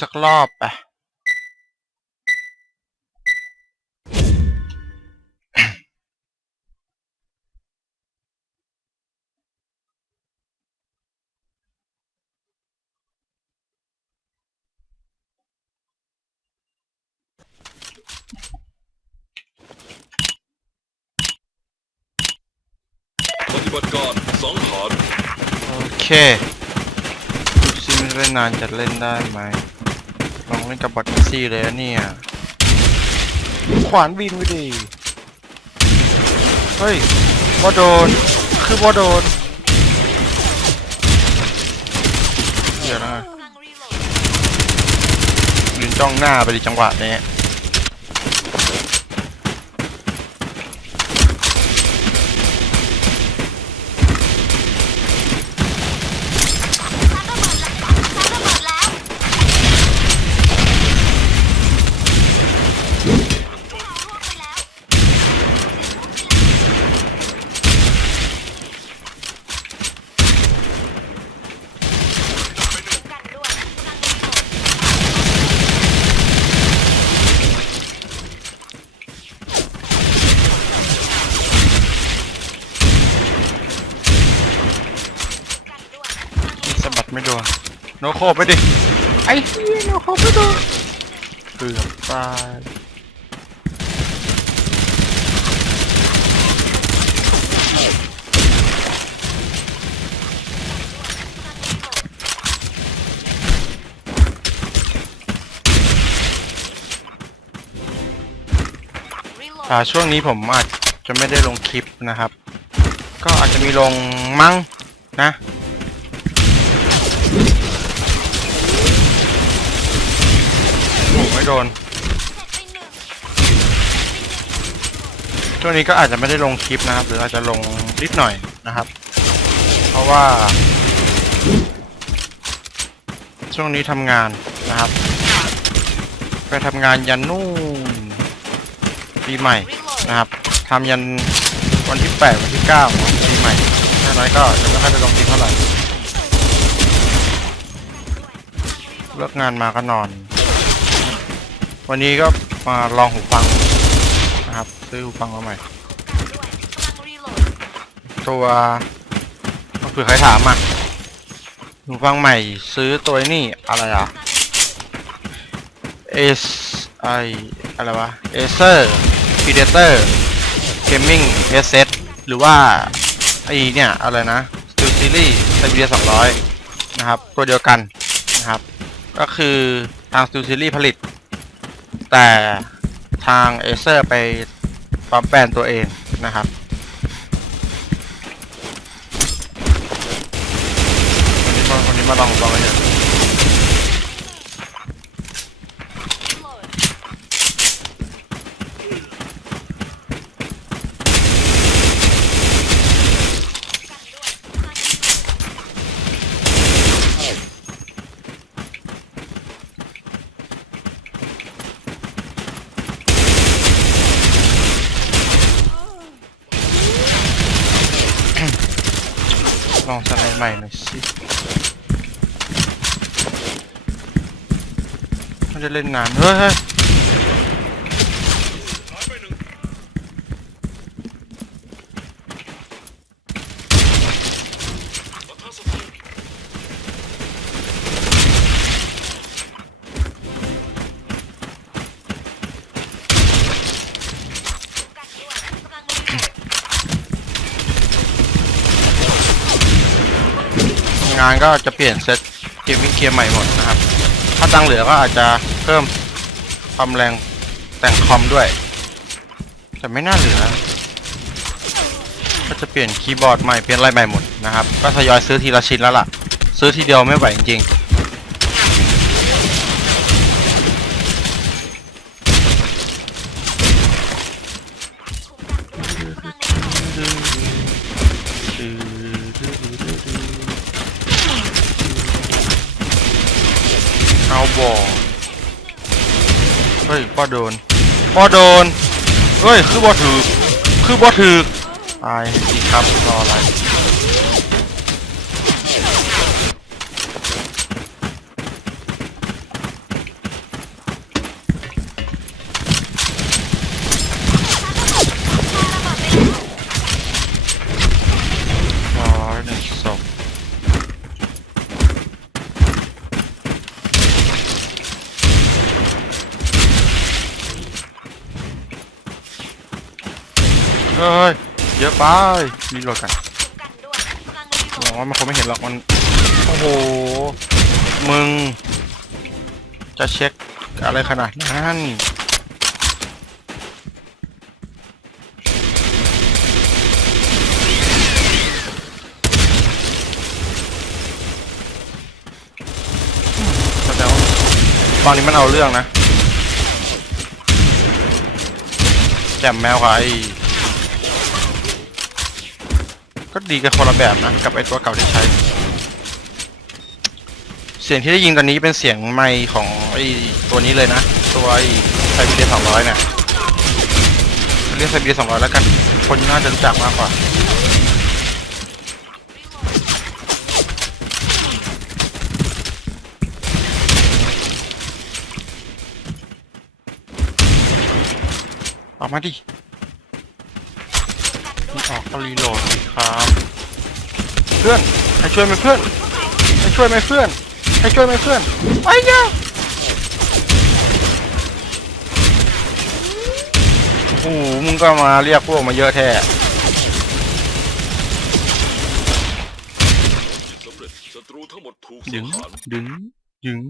สักรอบไปปฏิบัติการสังหารโอเคดูซิมันเล่นนานจะเล่นได้ไหม เล่นกับบอทซี่เลยนะเนี่ย ขวานบินไปดิเฮ้ยว่าโดน คือว่าโดนเดี๋ยวนะยืนจ้องหน้าไปดิจังหวะนี้ โนโคไปดิ ไอ้เหี้ยโนโคไม่โดนเกือบตายอ่าช่วงนี้ผมอาจจะไม่ได้ลงคลิปนะครับ ก็อาจจะมีลงมั้งนะ ไม่โดน ช่วงนี้ก็อาจจะไม่ได้ลงคลิปนะครับ หรืออาจจะลงนิดหน่อยนะครับ เพราะว่า ช่วงนี้ทำงานนะครับ ไปทำงานยันนู่นปีใหม่นะครับทำยันวันที่ 8 วันที่9ของปีใหม่ถ้าน้อยก็จะไม่ค่อยได้ลงคลิปเท่าไหร่เลิกงานมาก็นอน วันนี้ก็มาลองหูฟังนะครับ ซื้อหูฟังมาใหม่ ตัวเผื่อใครถามอะหูฟังใหม่ซื้อตัวนี้อะไรอะเอสไออะไรวะ Acer Predator Gaming Headset หรือว่าไอเนี่ย อะไรนะ Steel Series Nvidia 200 นะครับ ตัวเดียวกันนะครับ ก็คือทาง Steel Series ผลิต แต่ทางเอเซอร์ไปปรับแปนตัวเองนะครับ คนนี้มาวันนี้มาลองลองกันเถอะ ลองสไลด์ใหม่หน่อยสิ มันจะเล่นนานเฮ้ยเฮ้ย หายไปหนึ่ง งานก็จะเปลี่ยนเซตเกมมิ่งเกียร์ใหม่หมดนะครับ ถ้าตังเหลือก็อาจจะเพิ่มความแรงแต่งคอมด้วย แต่ไม่น่าเหลือ ก็จะเปลี่ยนคีย์บอร์ดใหม่เปลี่ยนอะไรใหม่หมดนะครับ ก็ทยอยซื้อทีละชิ้นแล้วล่ะ ซื้อทีเดียวไม่ไหวจริงๆ ฮ้ยป้อโดนป้อโดนเฮ้ยคือบอถือคือบอถือตายสิครับรออะไร ป เฮ้ย เยอะไปรีโหลดกันกันด้มันคงไม่เห็นหรอกมัน โอ้โห มึง จะเช็คอะไรขนาดนั้นตอนนี้มันเอาเรื่องนะแจมแมวกับไอ้ ก็ดีกันคนละแบบนะกับไอ้ตัวเก่าที่ใช้ เสียงที่ได้ยินตอนนี้เป็นเสียงไมค์ของไอ้ตัวนี้เลยนะ ตัวไอ้ไซบีเรียสองร้อยเนี่ยเรียกไซบีเรียสองร้อยแล้วกัน คนน่าจะรู้จักมากกว่าออกมาดิ ไม่ออกก็รีโหลดสิครับเพื่อนให้ช่วยไหมเพื่อนให้ช่วยไหมเพื่อนให้ช่วยไหมเพื่อนไปเนี่ยโอ้โหมึงก็มาเรียกพวกมาเยอะแท้สำเร็จศัตรูทั้งหมดถูกสัดึงงหารดึงดึง